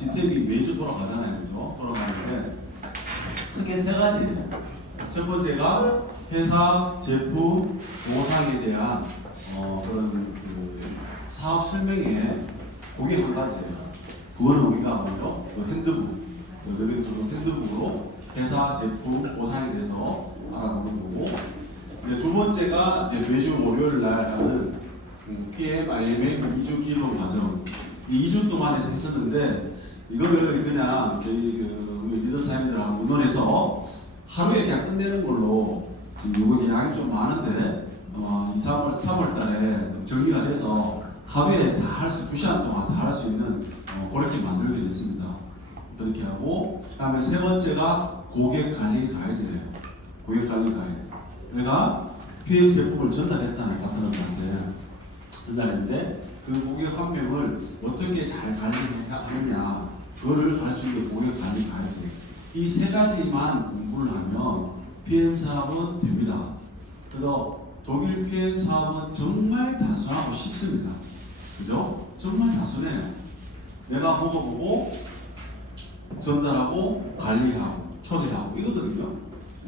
시스템이 매주 돌아가잖아요. 그죠? 돌아가는데 크게 세 가지예요. 첫 번째가 회사, 제품, 보상에 대한 그런 그 사업 설명에 그게 한 가지예요. 그거는 우리가 뭐죠? 그 핸드북, 핸드북으로 회사, 제품, 보상에 대해서 알아보는 거고, 이제 두 번째가 이제 매주 월요일 날 하는 PMIMM 2주 기록 과정. 이 2주 동안 했었는데 이거를 그냥 저희 우리 리더 사장님들하고 의논해서 하루에 그냥 끝내는 걸로 지금 이거 양이 좀 많은데 3월 달에 정리가 돼서 하루에 다 할 수, 2시간 동안 다 할 수 있는 그렇게 만들게 됐습니다. 그렇게 하고, 그 다음에 세 번째가 고객 관리 가이드예요. 고객 관리 가이드. 내가 PM 제품을 전달했잖아요. 파트너한테. 전달했는데 그 고객 한 명을 어떻게 잘 관리해야 하느냐, 그거를 가르치는 게 고객 관리 가이드. 이 세 가지만 공부를 하면 PM 사업은 됩니다. 그래서 독일 PM 사업은 정말 단순하고 쉽습니다. 그죠? 정말 단순해. 내가 보고 전달하고 관리하고 초대하고 이거거든요.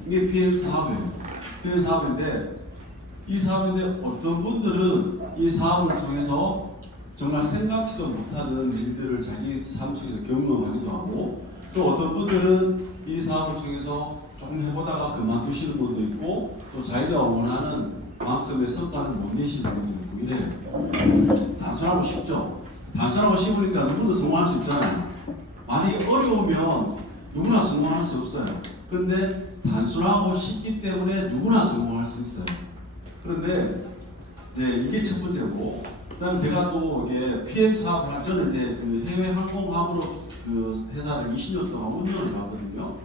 이게 PM 사업이에요. PM 사업인데 이 사업인데 어떤 분들은 이 사업을 통해서 정말 생각지도 못하는 일들을 자기 삶 속에서 경험하기도 하고, 또 어떤 분들은 이 사업을 통해서 조금 해보다가 그만두시는 분도 있고, 또 자기가 원하는 만큼의 성과를 못 내시는 분도 있고 이래요. 단순하고 쉽죠? 단순하고 쉬우니까 누구나 성공할 수 있잖아요. 만약에 어려우면 누구나 성공할 수 없어요. 근데 단순하고 쉽기 때문에 누구나 성공할 수 있어요. 그런데 이제 이게 첫 번째고, 그다음 제가 또 이게 PM 사업을 저는 이제 그 해외 항공함으로 그 회사를 20년 동안 운영을 해봤거든요.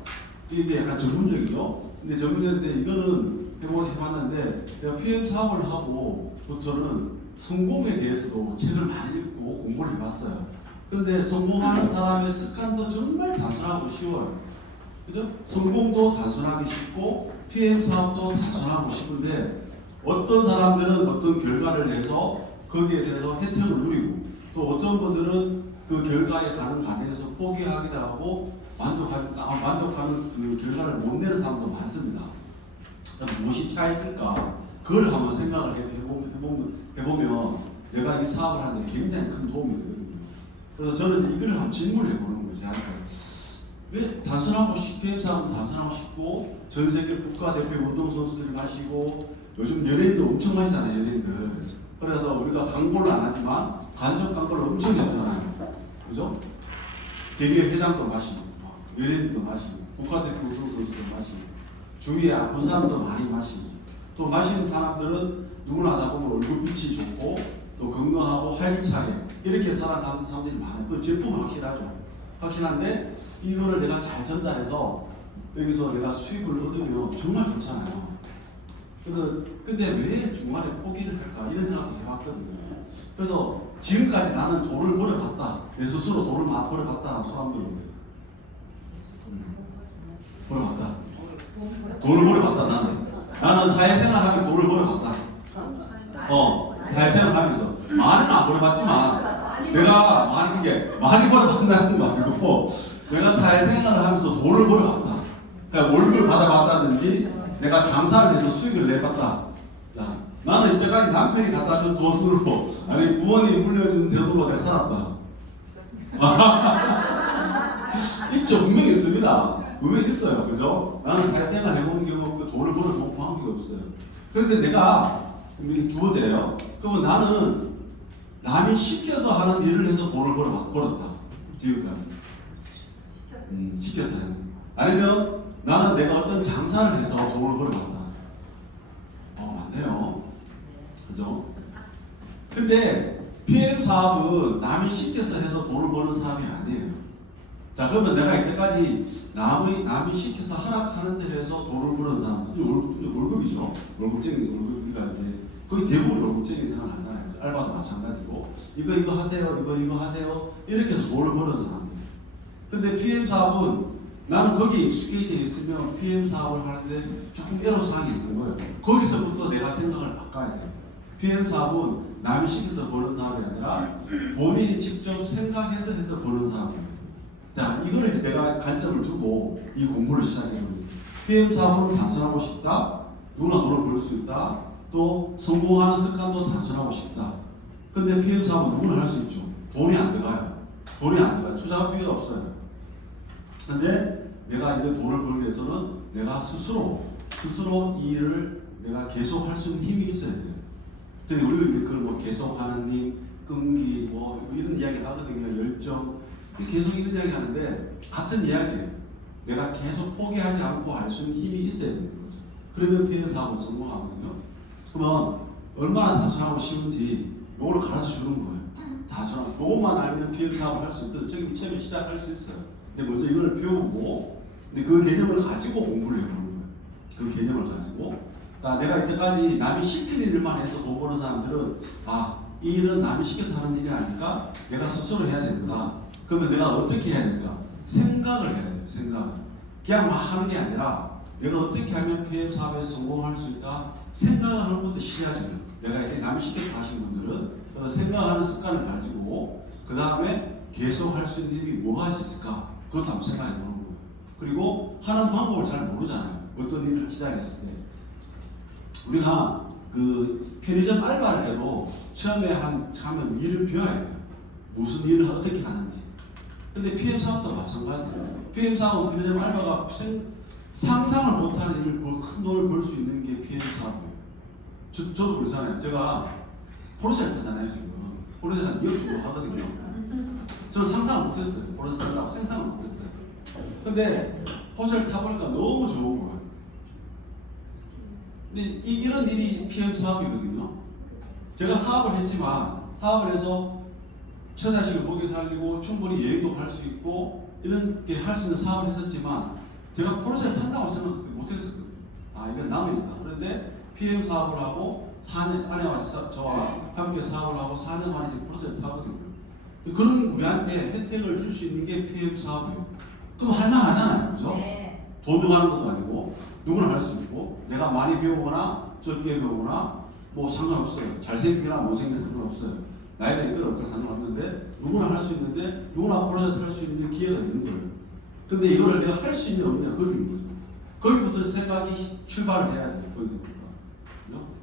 이게 약간 전문적이죠. 근데 전문적인데 이거는 해봤는데 제가 PM 사업을 하고부터는 성공에 대해서도 책을 많이 읽고 공부를 해봤어요. 근데 성공하는 사람의 습관도 정말 단순하고 쉬워요. 그죠? 성공도 단순하기 쉽고 PM 사업도 단순하고 쉽은데 어떤 사람들은 어떤 결과를 내서 거기에 대해서 혜택을 누리고, 또 어떤 분들은 그 결과에 가는 과정에서 포기하기도 하고 만족하는 그 결과를 못 내는 사람도 많습니다. 무엇이 차이있을까? 그걸 한번 생각을 해보면 내가 이 사업을 하는데 굉장히 큰 도움이 되거든요. 그래서 저는 이걸 한번 질문을 해보는 거예요. 제가 왜 단순하고 쉽게 사업은 단순하고 쉽고 전 세계 국가대표 운동선수들이 마시고 요즘 연예인도 엄청 마시잖아요. 연예인들. 그래서 우리가 광고를 안 하지만 간접 광고를 엄청 해주잖아요. 그죠? 대기업 회장도 마시고 연예인도 마시고 국가대표 운동선수도 마시고 주위에 아픈 사람도 많이 마시고, 또 마시는 사람들은 누구나 다 보면 얼굴빛이 좋고 또 건강하고 활기차게 이렇게 살아가는 사람들이 많아요. 그 제품은 확실하죠. 확실한데 이거를 내가 잘 전달해서 여기서 내가 수익을 얻으면 정말 좋잖아요. 근데 왜 중간에 포기를 할까? 이런 생각도 해봤거든요. 그래서 지금까지 나는 돈을 벌어봤다. 내 스스로 돈을 많이 벌어봤다. 사람들은 벌어봤다. 돈을 벌어봤다. 나는 사회생활 하면서 돈을 벌어봤다. 사회생활 하면서 많이는 안 벌어봤지만 내가 많이 벌어봤다는 거 아니고 내가 사회생활을 하면서 돈을 벌어봤다. 그러니까 월급을 받아봤다든지 내가 장사를 해서 수익을 내봤다. 야, 나는 이때까지 남편이 갖다 준 돈으로, 아니 부모님이 물려준 돈으로 내가 살았다. 있죠. 분명히 있습니다. 분명히 있어요. 그죠? 나는 사회생활 해본 경우 없고 돈을 벌어본 방법이 없어요. 그런데 내가 두 번째예요. 그러면 나는 남이 시켜서 하는 일을 해서 돈을 벌었다. 지금까지. 시켜서 하는. 아니면 나는 내가 어떤 장사를 해서 돈을 벌어봤다. 맞네요. 그죠? 근데 PM 사업은 남이 시켜서 해서 돈을 버는 사업이 아니에요. 자, 그러면 내가 이때까지 남이 시켜서 하락하는 데로 해서 돈을 버는 사람, 월급이죠. 월급이가 이제 거의 대부분 월급쟁이 생활을 하잖아요. 알바도 마찬가지고. 이거 하세요. 이거 하세요. 이렇게 해서 돈을 버는 사람이에요. 근데 PM 사업은 나는 거기에 익숙해져 있으면 PM 사업을 하는데 조금 애로사항이 있는 거예요. 거기서부터 내가 생각을 바꿔야 돼요. PM 사업은 남이 시켜서 버는 사업이 아니라 본인이 직접 생각해서 해서 버는 사업이에요. 자, 이거를 이제 내가 관점을 두고 이 공부를 시작해요. PM 사업은 단순하고 싶다. 누구나 돈을 벌 수 있다. 또 성공하는 습관도 단순하고 싶다. 근데 PM 사업은 누구나 할 수 있죠. 돈이 안 들어가요. 돈이 안 들어가요. 투자 비가 없어요. 근데 내가 이제 돈을 벌기 위해서는 내가 스스로 이 일을 내가 계속 할 수 있는 힘이 있어야 돼요. 근데 우리도 이제 그뭐 계속하는 힘, 끈기 뭐 이런 이야기 하거든요. 열정 계속 이런 이야기 하는데 같은 이야기예요. 내가 계속 포기하지 않고 할 수 있는 힘이 있어야 되는 거죠. 그러면 PM 사업은 성공하거든요. 그러면 얼마나 단순하고 쉬운지 이걸 가르쳐 주는 거예요. 단순한 이것만 알면 PM 사업을 할 수 있거든. 저기 처음에 시작할 수 있어요. 근데 먼저 이걸 배우고 근데 그 개념을 가지고 공부를 해보는 거예요. 그 개념을 가지고 내가 이때까지 남이 시킨 일만 해서 돈 버는 사람들은 이 일은 남이 시켜서 하는 일이 아니까 내가 스스로 해야 된다. 그러면 내가 어떻게 해야 될까? 생각을 해야 돼요. 생각. 그냥 막 하는 게 아니라 내가 어떻게 하면 PM 사업에 성공할 수 있다? 생각을 하는 것도 시작이에요. 내가 이렇게 남이 시켜서 하신 분들은 생각하는 습관을 가지고 그 다음에 계속 할 수 있는 일이 뭐가 있을까? 그것도 한번 생각해 보는 거예요. 그리고 하는 방법을 잘 모르잖아요. 어떤 일을 시작했을 때. 우리가 그 편의점 알바를 해도 처음에 하면 일을 배워야 돼요. 무슨 일을 어떻게 하는지. 근데 PM 사업도 마찬가지예요. PM 사업은 편의점 알바가 상상을 못하는 일을 큰 돈을 벌 수 있는 게 PM 사업이에요. 저도 그렇잖아요. 제가 포르쉐를 타잖아요. 지금 포르쉐 한 2억 정도 하거든요. 저는 상상을 못했어요. 포르쉐 타려고 생각을 못했어요. 근데 포르쉐를 타보니까 너무 좋은 거예요. 근데 이런 일이 PM 사업이거든요. 제가 사업을 했지만 사업을 해서 처자식을 먹여 살리고 충분히 여행도 갈 수 있고 이런 게 할 수 있는 사업을 했었지만 제가 포르쉐를 탄다고 생각을 못했었거든요. 이건 남이다. 그런데 PM 사업을 하고 4년 아내와 저와 함께 사업을 하고 4년 만에 지금 포르쉐를 타거든요. 그런 우리한테 혜택을 줄 수 있는 게 PM 사업이에요. 그럼 할만하잖아요. 그죠? 네. 돈 주고 하는 것도 아니고 누구나 할 수 있고 내가 많이 배우거나 적게 배우거나 뭐 상관없어요. 잘생기거나 못생기거나 상관없어요. 나이가 있거나 없거나 상관없는데 누구나 할 수 있는데 누구나 포르쉐를 탈 수 있는 기회가 있는 거예요. 근데 이거를 내가 할 수 있냐 없냐 거기인 거죠. 거기부터 생각이 출발을 해야 돼요. 거기부터.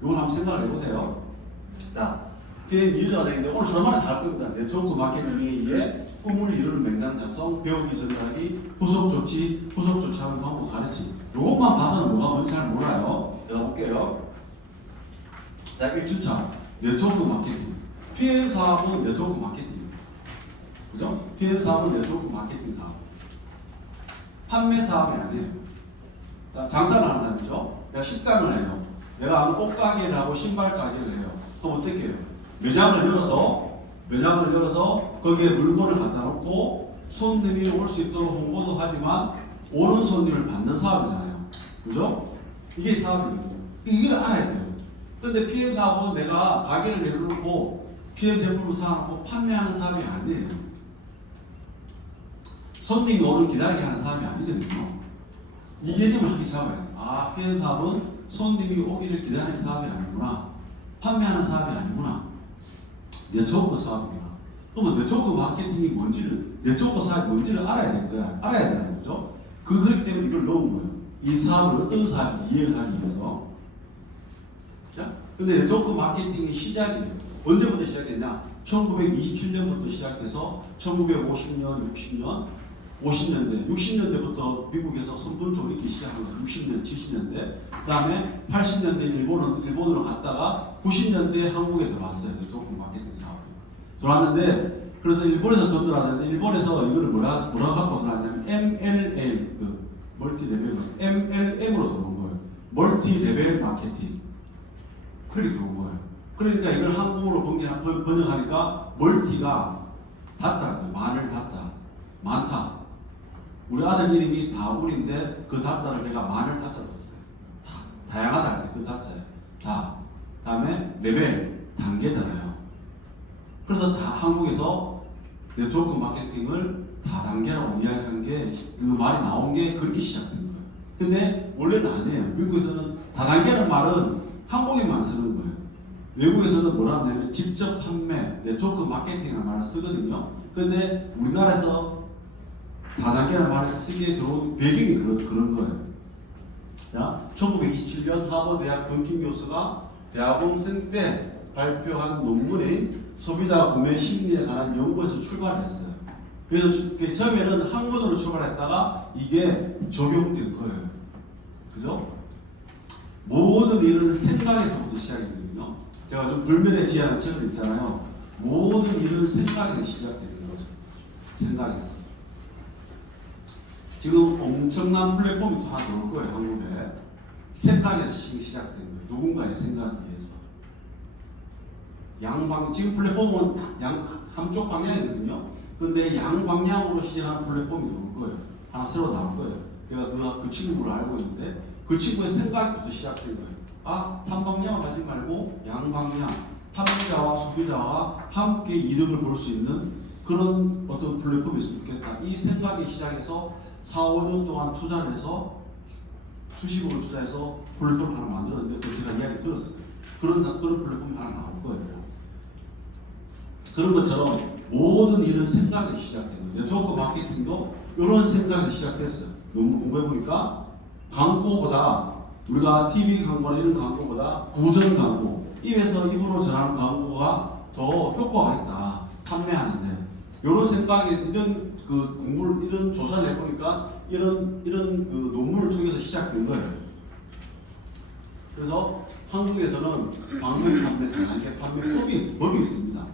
이걸 한번 생각을 해보세요. 자, PM 이유자가 되는데 오늘 하루 만에 다 할 겁니다. 네트워크 마케팅에 의해 꿈을 이루는 맹단 작성, 배우기 전달하기, 후속 조치 하는 방법 가르치. 이것만 봐서는 뭐가 뭔지 잘 몰라요. 제가 볼게요. 자, 1주차 네트워크 마케팅. PM 사업은 네트워크 마케팅입니다. 그죠? PM 사업은 네트워크 마케팅 사업. 판매 사업이 아니에요. 자, 장사를 하는 사람이죠. 내가 식당을 해요. 내가 옷가게를 하고 신발 가게를 해요. 그럼 어떻게 해요? 매장을 열어서 거기에 물건을 갖다 놓고 손님이 올 수 있도록 홍보도 하지만 오는 손님을 받는 사업이잖아요. 그죠? 이게 사업이거든요. 이걸 알아야 돼요. 근데 PM 사업은 내가 가게를 내려놓고 PM 제품을 사놓고 판매하는 사업이 아니에요. 손님이 오는 기다리게 하는 사업이 아니거든요. 이 개념을 하기 잡아야 돼요. PM 사업은 손님이 오기를 기다리는 사업이 아니구나. 판매하는 사업이 아니구나. 네트워크 사업이구나. 그러면 네트워크 마케팅이 뭔지를, 네트워크 사업이 뭔지를 알아야 될 거야. 알아야 되는 거죠. 그렇기 때문에 이걸 넣은 거예요. 이 사업을 어떤 사업인지 이해를 하기 위해서. 자, 근데 네트워크 마케팅의 시작이 언제부터 시작했냐? 1927년부터 시작해서 1950년, 60년대부터 미국에서 선분적으로 있기 시작한 거예요. 60년, 70년대. 그 다음에 80년대 일본으로 갔다가 90년대에 한국에 들어왔어요. 네트워크 마케팅 사업. 들어왔는데, 그래서 일본에서 더 들어왔는데, 일본에서 이걸 뭐라 갖고 들어왔냐면, MLL, 멀티 레벨, MLM으로 들어온 거예요. 멀티 레벨 마케팅. 그렇게 들어온 거예요. 그러니까 이걸 한국어로 번역하니까, 멀티가 다자예요. 많을 다자. 많다. 우리 아들 이름이 다운인데 그 다자를 제가 많을 다자로 썼어요. 다양하다 할 때 그 다자예요. 다음에 레벨, 단계잖아요. 그래서 다 한국에서 네트워크 마케팅을 다단계라고 이야기한 게 그 말이 나온 게 그렇게 시작된 거예요. 근데 원래는 아니에요. 미국에서는 다단계라는 말은 한국인만 쓰는 거예요. 외국에서는 뭐라 하냐면 직접 판매, 네트워크 마케팅이라는 말을 쓰거든요. 근데 우리나라에서 다단계라는 말을 쓰게 들어온 배경이 그런 거예요. 자, 1927년 하버드대학 건킨 교수가 대학원생 때 발표한 논문인 소비자 구매 심리에 관한 연구에서 출발했어요. 그래서 처음에는 학문으로 출발했다가 이게 적용된 거예요. 그죠? 모든 일은 생각에서부터 시작이 되거든요. 제가 좀 불멸의 지혜라는 책을 읽잖아요. 모든 일은 생각에서 시작되는 거죠. 생각에서. 지금 엄청난 플랫폼이 또 하나 나올 거예요. 한국에. 생각에서 시작된 거예요. 누군가의 생각에 의해서. 지금 플랫폼은 한쪽 방향이거든요. 그런데 양방향으로 시작하는 플랫폼이 나올 거예요. 하나 새로 나올 거예요. 제가 그 친구를 알고 있는데 그 친구의 생각부터 시작된 거예요. 한 방향을 가지 말고 양방향, 판매자와 소비자와 함께 이득을 볼 수 있는 그런 어떤 플랫폼이 있으면 좋겠다. 이 생각이 시작해서 4, 5년 동안 투자를 해서 수십억을 투자해서 플랫폼을 하나 만들었는데 그 제가 이야기 들었어요. 그런 플랫폼이 하나 나올 거예요. 그런 것처럼 모든 일은 생각이 시작되는 거예요. 네트워크 마케팅도 이런 생각이 시작됐어요. 너무 공부해보니까 광고보다 우리가 TV 광고나 이런 광고보다 구전 광고, 입에서 입으로 전하는 광고가 더 효과가 있다. 판매하는데 이런 생각이 이런 공부를 이런 조사를 해보니까 이런 그 논문을 통해서 시작된 거예요. 그래서 한국에서는 방문 판매, 다단계 판매법이 법이 있습니다.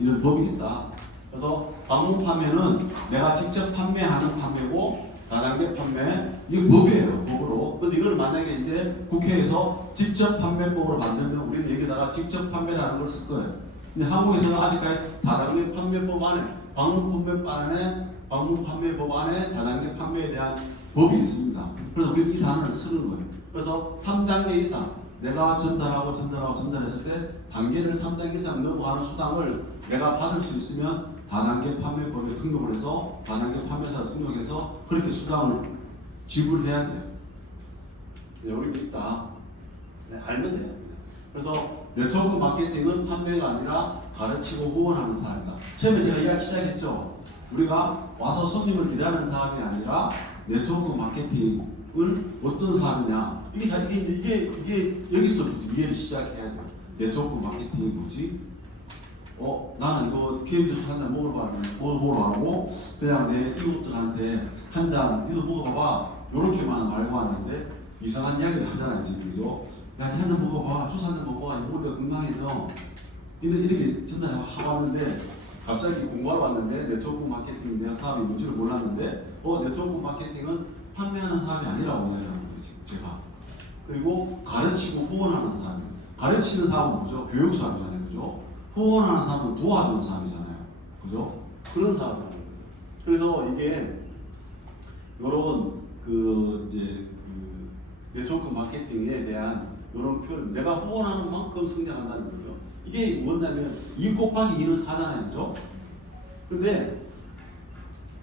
이런 법이 있다. 그래서 방문 판매는 내가 직접 판매하는 판매고 다단계 판매 이게 법이에요. 법으로. 근데 이걸 만약에 이제 국회에서 직접 판매법으로 만들면 우리는 여기다가 직접 판매라는 걸 쓸 거예요. 근데 한국에서는 아직까지 다단계 판매법 안에 방문 판매법 안에 다단계 판매에 대한 법이 있습니다. 그래서 우리는 이 단어를 쓰는 거예요. 그래서 3단계 이상 내가 전달했을 때 단계를 3단계 이상 넘어가는 수당을 내가 받을 수 있으면 다단계 판매법에 등록을 해서 다단계 판매사로 등록해서 그렇게 수당을 지불해야 돼요. 네, 여기 있다. 네, 알면 돼요. 그래서 네트워크 마케팅은 판매가 아니라 가르치고 후원하는 사람이다. 처음에 제가 이야기 시작했죠. 우리가 와서 손님을 기다리는 사람이 아니라 네트워크 마케팅을 어떤 사람이냐. 이게 여기서부터 이해를 시작해야 돼요. 네트워크 마케팅이 뭐지? 나는 이거 PM주스 한잔 먹어보러 하고 그냥 내 이웃들한테 한 잔 이거 먹어봐봐 요렇게만 알고 왔는데 이상한 이야기를 하잖아요 지금. 그죠? 야, 한 잔 먹어봐, 주스 한 잔 먹어봐, 이거 우리가 건강해져 이렇게 전달하고 왔는데 갑자기 공부하러 왔는데 네트워크 마케팅 내가 사업이 뭔지를 몰랐는데 네트워크 마케팅은 판매하는 사람이 아니라고 하잖아요 제가. 그리고 가르치고 후원하는 사람. 가르치는 사람은 뭐죠? 교육 사람이잖아요. 그죠? 후원하는 사람은 도와주는 사람이잖아요. 그죠? 그런 사람이에요. 그래서 이게 요런 네트워크 마케팅에 대한 요런 표현, 내가 후원하는 만큼 성장한다는 거죠. 이게 뭐냐면 2 곱하기 2는 4잖아요. 그죠? 근데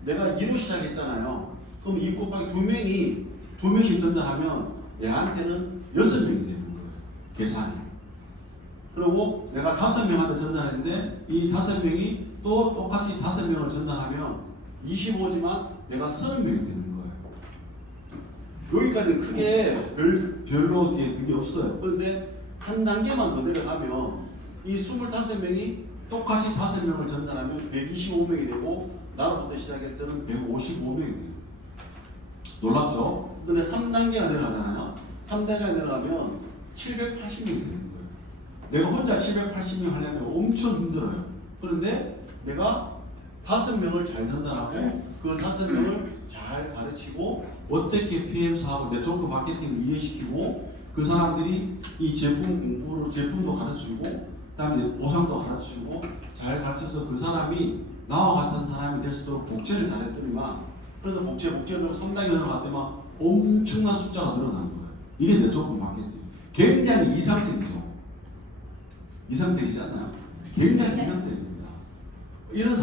내가 2로 시작했잖아요. 그럼 2 곱하기 2명씩 전달하면 얘한테는 6명이 되는 거예요. 계산이. 그리고 내가 5명한테 전달했는데 이 5명이 또 똑같이 5명을 전달하면 25지만 내가 30명이 되는 거예요. 여기까지는 크게 별로 그게 없어요. 그런데 한 단계만 더 내려가면 이 25명이 똑같이 5명을 전달하면 125명이 되고 나로부터 시작할 때는 155명이 돼요. 놀랍죠? 근데 3단계가 내려가잖아요. 3단계가 내려가면 780명이 되는 거예요. 내가 혼자 780명 하려면 엄청 힘들어요. 그런데 내가 5명을 잘 전달하고 그 5명을 잘 가르치고 어떻게 PM 사업을 네트워크 마케팅을 이해시키고 그 사람들이 이 제품도 가르치고 그다음에 보상도 가르치고 잘 가르쳐서 그 사람이 나와 같은 사람이 될 수 있도록 복제를 잘했더니만 그래서 복제를 3단계 넘어갔더니만 엄청난 숫자가 늘어나는 거예요. 이게 네트워크 마케팅. 굉장히 이상적이죠. 이상적이지 않나요? 굉장히 이상적입니다. 이런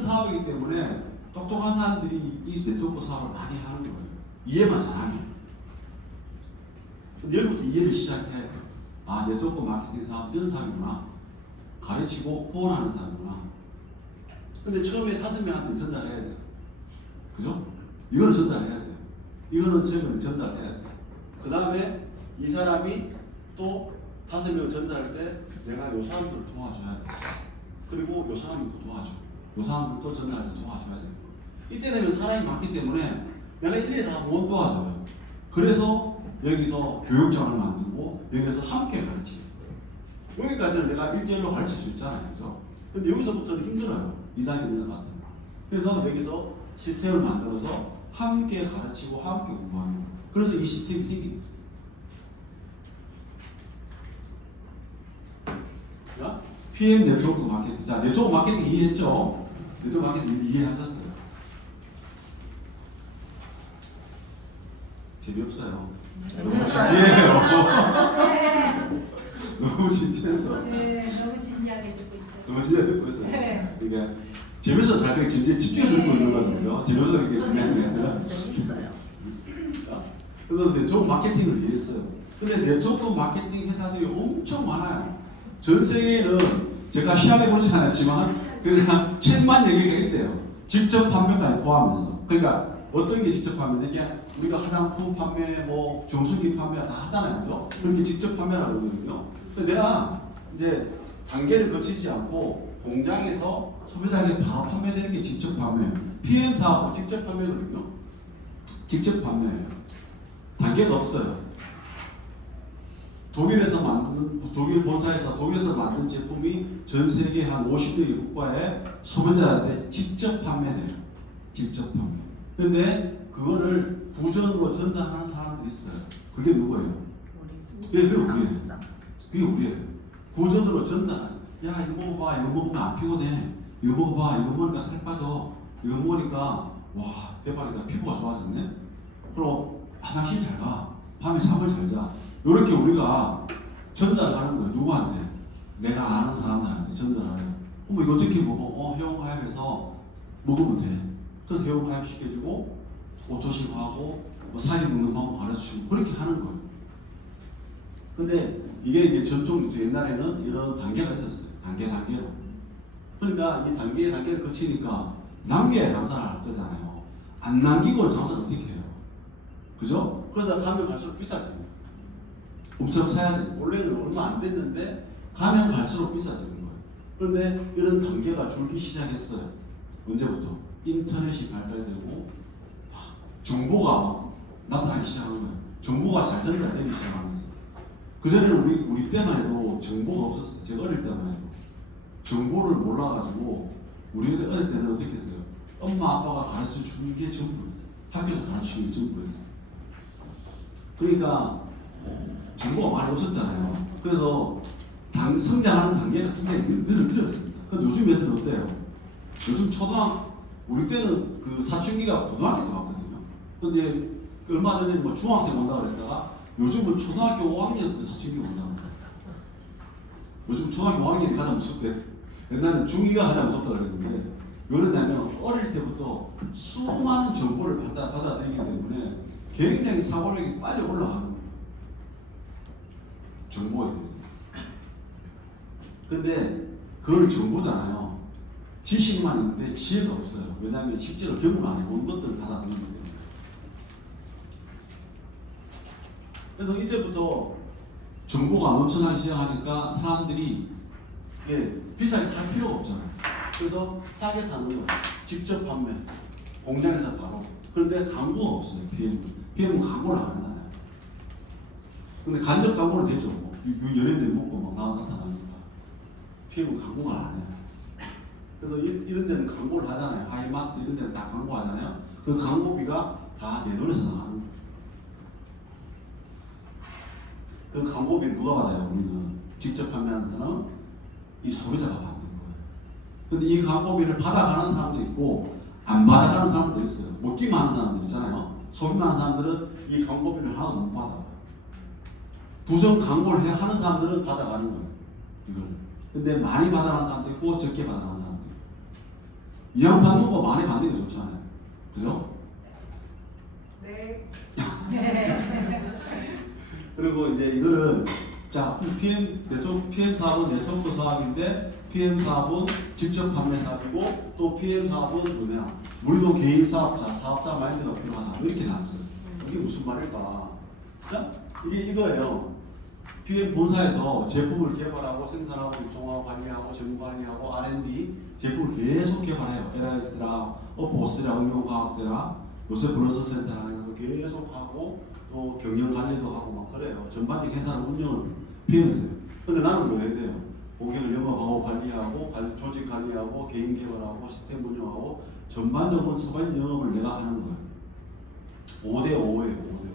사업이기 때문에 똑똑한 사람들이 이 네트워크 사업을 많이 하는 거예요. 이해만 잘하면. 근데 여기부터 이해를 시작해야 돼요. 아, 네트워크 마케팅 사업 이런 사업이구나. 가르치고 후원하는 사람이구나. 근데 처음에 5명한테 전달해야 돼요. 그죠? 이거는 전달해야 돼요. 이거는 최근 전달해야 돼요. 그 다음에 이 사람이 또 5명을 전달할 때 내가 요 사람들을 도와줘야 돼. 그리고 요 사람이 도와줘. 요 사람들도 전달할 때 도와줘야 돼. 이때 되면 사람이 많기 때문에 내가 일일이 다 못 도와줘요. 그래서 여기서 교육장을 만들고 여기서 함께 가르치고 여기까지는 내가 1대1로 가르칠 수 있잖아요. 그죠? 근데 여기서부터는 힘들어요. 2단계 내려가면. 그래서 여기서 시스템을 만들어서 함께 가르치고 함께 공부하는 거예요. 그래서 이 시스템이 생깁니다. 자, PM 네트워크 마케팅. 자, 네트워크 마케팅 이해했죠? 네트워크 마케팅 이해하셨어요? 재미없어요. 진지해요. 너무 진지해서. 네, 너무 진지하게 듣고 있어요. 너무 진지하게 듣고 있어요. 네. 그러니까 재밌어서 잘 그렇게 진지해 집중해서 듣고 있는 거거든요. 재미없어서 이렇게 진지한 게 아니라. 재밌어요. 그래서 네트워크 마케팅을 이해했어요. 근데 네트워크 마케팅 회사들이 엄청 많아요. 전 세계에는 제가 시험해 보지 않았지만 그냥 7만 개가 있대요. 직접 판매까지 포함해서. 그러니까 어떤 게 직접 판매냐? 그냥 우리가 화장품 판매, 뭐 정수기 판매 다 하잖아요, 그죠? 그렇게 직접 판매라고 그러거든요. 근데 내가 이제 단계를 거치지 않고 공장에서 소비자에게 바로 판매되는 게 직접 판매. PM 사업 직접 판매거든요. 직접 판매예요. 단계가 없어요. 독일에서 만든, 독일 본사에서 독일에서 만든 제품이 전 세계 한 50여 국가에 소비자한테 직접 판매돼요. 직접 판매. 근데 그거를 부전으로 전달하는 사람들이 있어요. 그게 누구예요? 예, 그게 우리예요. 그게 우리예요. 구전으로 전달하는. 야, 이거 먹어봐. 이거 먹으면 안 피곤해. 이거 먹어봐. 이거 먹으니까 살 빠져. 이거 먹으니까 와 대박이다. 피부가 좋아졌네. 그럼 화장실 잘 가. 밤에 잠을 잘 자. 이렇게 우리가 전달하는 거예요. 누구한테? 내가 아는 사람들한테 전달하는. 뭐 이거 어떻게 먹어? 회원가입해서 먹으면 돼. 그래서 회원가입 시켜주고 오토식하고 뭐 사진 먹는 방법 가르쳐주고 그렇게 하는 거예요. 근데 이게 이제 전통 옛날에는 이런 단계가 있었어요. 단계로. 그러니까 이 단계를 거치니까 남겨야 장사를 할 거잖아요. 안 남기고 장사를 어떻게 해요? 그죠? 그러다 가면 갈수록 비싸져요. 엄청 사야 돼요. 원래는 얼마 안 됐는데 가면 갈수록 비싸지는 거예요. 그런데 이런 단계가 줄기 시작했어요. 언제부터? 인터넷이 발달되고 정보가 막 나타나기 시작한 거예요. 정보가 잘 전달되기 시작한 거예요. 그전에는 우리 때만 해도 정보가 없었어요. 제가 어릴 때만 해도 정보를 몰라가지고 우리들 어릴 때는 어떻게 했어요? 엄마 아빠가 가르쳐 주는 게 전부였어요. 학교에서 가르쳐 주는 게 전부였어요. 그러니까 정보가 많이 없었잖아요. 그래서 성장하는 단계가 굉장히 느렸습니다. 근데 요즘 애들은 어때요? 요즘 우리 때는 그 사춘기가 고등학교 때 왔거든요. 근데 얼마 전에 뭐 중학생 온다고 그랬다가 요즘은 초등학교 5학년 때 사춘기 온다고 그래요. 요즘 초등학교 5학년이 가장 무섭대. 옛날에는 중2가 가장 무섭다고 그랬는데 왜냐면 어릴 때부터 수많은 정보를 받아들이기 때문에 굉장히 사고력이 빨리 올라가는 거예요. 정보에 대해서. 근데 그걸 정보잖아요. 지식만 있는데 지혜가 없어요. 왜냐하면 실제로 경험을 안 해본 것들을 받아들이기 때문에. 그래서 이제부터 정보가 넘쳐나기 시작하니까 사람들이 비싸게 살 필요가 없잖아요. 그래서 싸게 사는 거예요. 직접 판매, 공장에서 바로. 그런데 광고가 없어요. PM은 광고를 안 하잖아요. 근데 간접 광고는 되죠. 연예인들이 먹고 막 나타나니까. PM은 광고가 안 해요. 그래서 이런 데는 광고를 하잖아요. 하이마트 이런 데는 다 광고하잖아요. 그 광고비가 다 내 돈에서 나가는 거예요. 그 광고비를 누가 받아요? 우리는 직접 판매하는 사람은 이 소비자가 받는 거예요. 근데 이 광고비를 받아가는 사람도 있고 안 받아가는 사람도 있어요. 먹기만 하는 사람들 있잖아요. 소비만 하는 사람들은 이 광고비를 하나도 못 받아가요. 부정 광고를 하는 사람들은 받아가는 거예요. 이걸. 근데 많이 받아가는 사람도 있고 적게 받아가는 사람도 있고. 이왕 받는 거 많이 받는 게 좋잖아요. 그죠? 네. 그리고 이제 이거는 자 PM 사업은 네트워크 사업인데 PM 사업은 직접 판매 사업이고 또 PM 사업은 뭐냐? 우리도 개인 사업자 마인드가 필요하다. 이렇게 나왔어요. 이게 무슨 말일까? 자, 이게 이거예요. PM 본사에서 제품을 개발하고 생산하고 유통하고 관리하고 재무 관리하고 R&D 제품을 계속 개발해요. LIS랑 업보스랑 응용과학대랑 요새 블러스 센터라는 것도 계속 하고 또 경영 관리도 하고 막 그래요. 전반적인 회사는 운영을 PM에서 해요. 근데 나는 뭐 해야 돼요? 고객을 영업하고 관리하고 조직 관리하고 개인 개발하고 시스템 운영하고 전반적인 서반 영업을 내가 하는 거예요. 5대5예요. 5대5.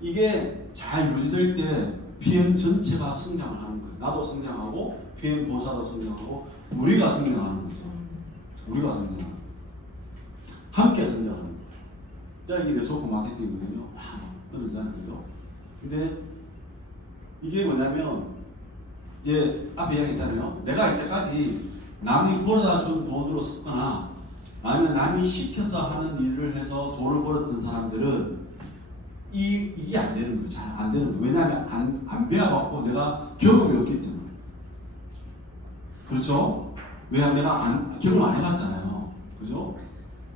이게 잘 유지될 때 PM 전체가 성장을 하는 거예요. 나도 성장하고 PM 본사도 성장하고 우리가 성장하는 거죠. 우리가 성장하는 거예요. 함께 성장하는 거예요. 자, 이게 네트워크 마케팅이거든요. 그러잖아요. 그죠? 근데 이게 뭐냐면 이제 앞에 이야기했잖아요. 내가 이때까지 남이 벌어다 준 돈으로 썼거나 아니면 남이 시켜서 하는 일을 해서 돈을 벌었던 사람들은 이게 안 되는 거예요. 잘 안 되는 거예요. 왜냐하면 안 배워갖고 내가 경험이 없기 때문에. 그렇죠? 왜냐하면 내가 경험 안 해봤잖아요. 그죠?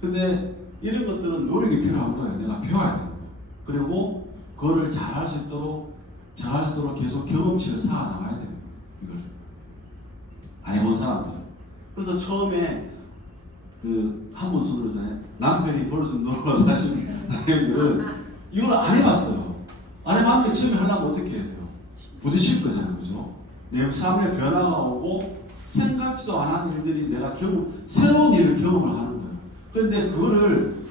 근데 이런 것들은 노력이 필요한 거예요. 내가 배워야 되는 거예요. 그리고 그거를 잘할 수 있도록 계속 경험치를 쌓아 나가야 돼요. 이걸 안 해본 사람들은. 그래서 처음에 그 한 번 손들었잖아요. 남편이 벌어준 돈으로 사실 사람들은 이걸 안 해봤어요. 안 해봤는데 처음에 하려면 어떻게 해야 돼요? 부딪힐 거잖아요. 그죠? 내 삶의 변화가 오고 생각지도 않은 일들이 내가 새로운 일을 경험을 하는 거예요. 그런데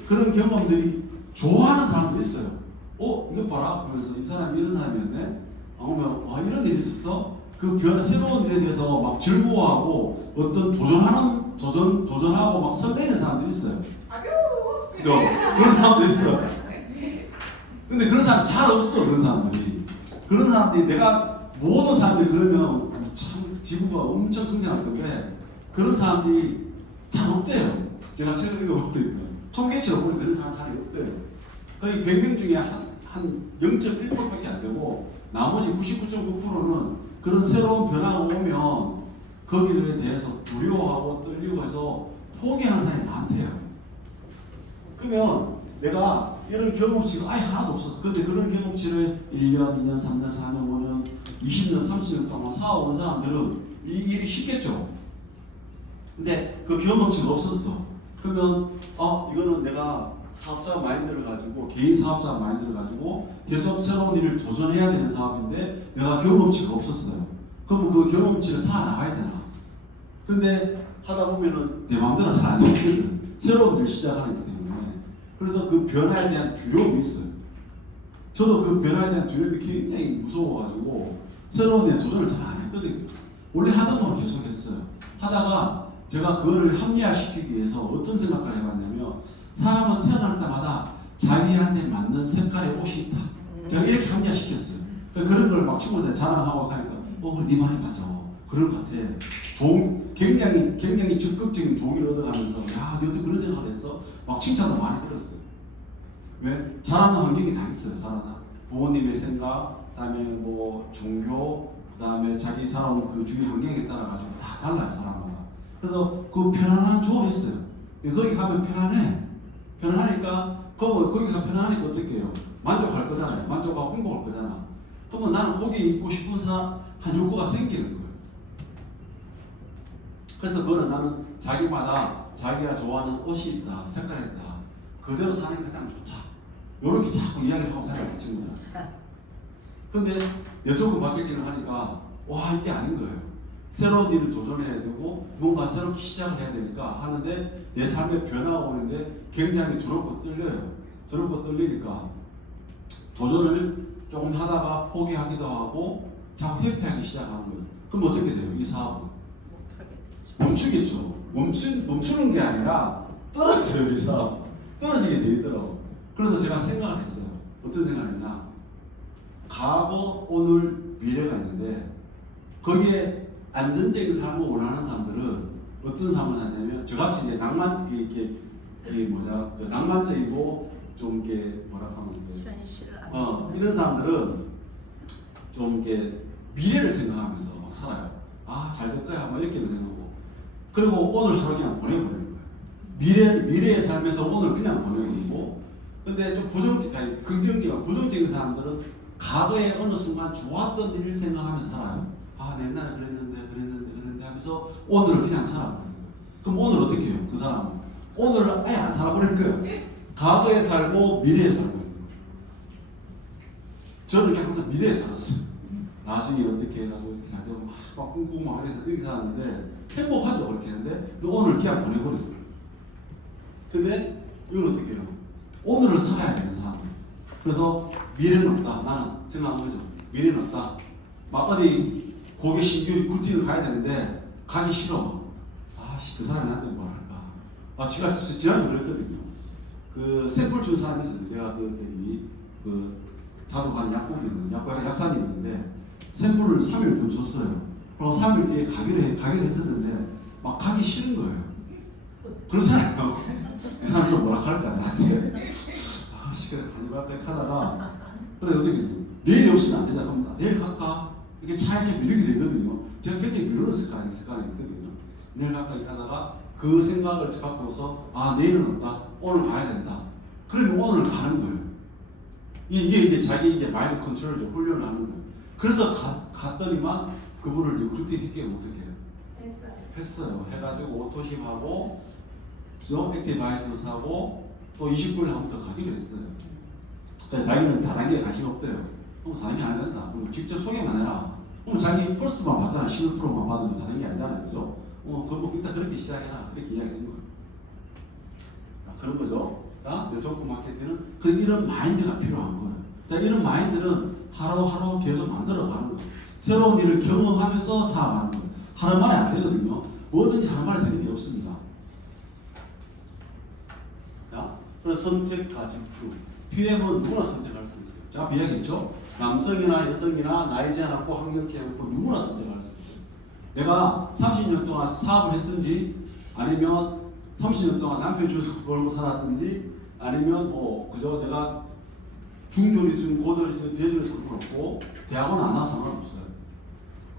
그런 경험들이 좋아하는 사람도 있어요. 이것 봐라. 그러면서 이 사람이 이런 사람이었네. 그러면 이런 일이 있었어? 새로운 일에 대해서 막 즐거워하고 어떤 도전하고 막 설레는 사람들이 있어요. 그죠? 그런 사람도 있어. 근데 그런 사람 잘 없어. 그런 사람들이 내가 모든 사람들이 그러면 참 지구가 엄청 성장할 건데 그런 사람들이 잘 없대요. 제가 책을 읽어보니까 통계치로 보니 그런 사람 잘 없대요. 거의 100명 중에 한 0.1%밖에 안 되고 나머지 99.9%는 그런 새로운 변화가 오면 거기에 대해서 두려워하고 떨리고 해서 포기하는 사람이 많대요. 그러면 내가 이런 경험치가 아예 하나도 없었어. 근데 그런 경험치를 1년, 2년, 3년, 4년, 5년, 20년, 30년 동안 쌓아온 사람들은 이 일이 쉽겠죠. 근데 그 경험치가 없었어. 그러면 이거는 내가 사업자 마인드를 가지고 개인 사업자 마인드를 가지고 계속 새로운 일을 도전해야 되는 사업인데 내가 경험치가 없었어요. 그러면 그 경험치를 쌓아 나가야 되나? 근데 하다 보면은 내 마음대로 잘 안 되거든. 새로운 일을 시작하는 거기 때문에. 그래서 그 변화에 대한 두려움이 있어요. 저도 그 변화에 대한 두려움이 굉장히 무서워가지고 새로운 데 도전을 잘 안 했거든요. 원래 하던 건 계속 했어요. 하다가 제가 그거를 합리화시키기 위해서 어떤 생각을 해봤냐면 사람은 태어날 때마다 자기한테 맞는 색깔의 옷이 있다. 제가 이렇게 합리화시켰어요. 그러니까 그런 걸 막 친구들한테 자랑하고 하니까 그래 네 말이 맞아. 그럴 것 같아. 굉장히 적극적인 동의를 얻어가면서 야, 너 어떻게 그런 생각을 했어? 막 칭찬도 많이 들었어요. 왜? 자라는 환경이 다 있어요. 부모님의 생각, 그다음에 뭐 종교, 그다음에 자기 살아온 그 주위 환경에 따라 가지고 다 달라요. 사람마다. 그래서 그 편안한 조언이 있어요. 거기 가면 편안하니까 거기 가면 편안하니까 어떻게 해요? 만족할 거잖아요. 만족하고 행복할 거잖아. 그러면 나는 거기 있고 싶은 한 욕구가 생기는 거예요. 그래서 그거는 나는 자기마다 자기가 좋아하는 옷이 있다, 색깔이 있다. 그대로 사는 게 가장 좋다. 이렇게 자꾸 이야기를 하고 살았어요, 친구들. 근데 네트워크 마케팅을 하니까 이게 아닌 거예요. 새로운 일을 도전해야 되고 뭔가 새롭게 시작을 해야 되니까 하는데 내 삶에 변화가 오는데 굉장히 두렵고 떨려요. 두렵고 떨리니까 도전을 조금 하다가 포기하기도 하고 자꾸 회피하기 시작하는 거예요. 그럼 어떻게 돼요? 이 사업은? 멈추겠죠. 멈추는 게 아니라 떨어져요. 이 사업. 떨어지게 돼 있더라고. 그래서 제가 생각을 했어요. 어떤 생각을 했나? 과거, 오늘, 미래가 있는데 거기에 안전적인 삶을 원하는 사람들은 어떤 삶을 하냐면 저같이 이제 낭만적이고 좀 이게 이런 사람들은 좀 이게 미래를 생각하면서 막 살아요. 아, 잘 될 거야. 뭐 이렇게 되는 거고. 그리고 오늘 하루 그냥 보내버리는 거예요. 미래의 삶에서 오늘 그냥 보내는 거고. 근데 좀 아니, 부정적인 사람들은 과거에 어느 순간 좋았던 일을 생각하면서 살아요. 아, 내 옛날에 그랬는데 하면서 오늘을 그냥 살아버리는 거예요. 그럼 오늘 어떻게 해요? 그 사람은 오늘을 아예 안 살아버릴 거예요. 과거에 살고 미래에 살고 있는 거예요. 저는 항상 미래에 살았어요. 나중에 어떻게 해가지고 이렇게 잘 되고 막 꿈꾸고 막 이렇게 살았는데 행복하죠. 그렇게 했는데 오늘 그냥 보내버렸어요. 근데 이건 어떻게 해요? 오늘을 살아야 되는 사람. 그래서 미래는 없다. 나는 생각한 거죠. 미래는 없다. 막 어디 고개 신규리 굴티를 가야 되는데 가기 싫어. 아씨, 그 사람이 나한테 뭘 할까? 아, 제가 진짜 지난주 그랬거든요. 그 샘플 준 사람이 있었는데 내가 그 자주 가는 약사님인데 샘플을 3일 돈 줬어요. 그리고 3일 뒤에 가기로 했었는데 막 가기 싫은 거예요. 그렇잖아요. 이 사람도 뭐라 할까 나한테. 아, 시간에 가지 말까 하다가 그래 어떻게 내일이 없으면 안 되나? 그럼 내일 갈까? 이렇게 차이차 미루게 되거든요. 제가 굉장히 미루는 습관이 있거든요. 내일 갈까 이렇게 하다가 그 생각을 갖고서 아, 내일은 없다. 오늘 가야 된다. 그러면 오늘 가는 거예요. 이게 이제 자기 이제 마인드 컨트롤을 훈련을 하는 거예요. 그래서 갔더니만 그분을 리크루팅 했게 어떻게 해요? 했어요. 해가지고 오토십하고 액티바이도 사고 또 20불 한 번 더 가기로 했어요. 그래서 자기는 다단계에 관심이 없대요. 그럼 다단계 안 된다. 그럼 직접 소개만 해라. 그럼 자기 포스트만 받잖아. 11%만 받으면 다단계 아니잖아요. 그죠? 그럼 일단 그렇게 시작해라. 이렇게 이야기한 거예요. 그런 거죠. 네트워크 마케팅은 이런 마인드가 필요한 거예요. 자, 이런 마인드는 하루하루 계속 만들어가는 거예요. 새로운 일을 경험하면서 사업하는 거예요. 하루 만에 안 되거든요. 뭐든지 하루 만에 되는 게 없습니다. 자, 그래서 선택과 집중. PM은 누구나 선택할 수 있어요. 자, 비약했죠? 남성이나 여성이나 나이 제한 않고 환경 제한 않고 누구나 선택할 수 있어요. 내가 30년 동안 사업을 했든지 아니면 30년 동안 남편 주서 벌고 살았든지 아니면 그죠? 내가 중졸이든 고졸이든 대졸이 상관없고 대학원 안 나와서 상관없어요.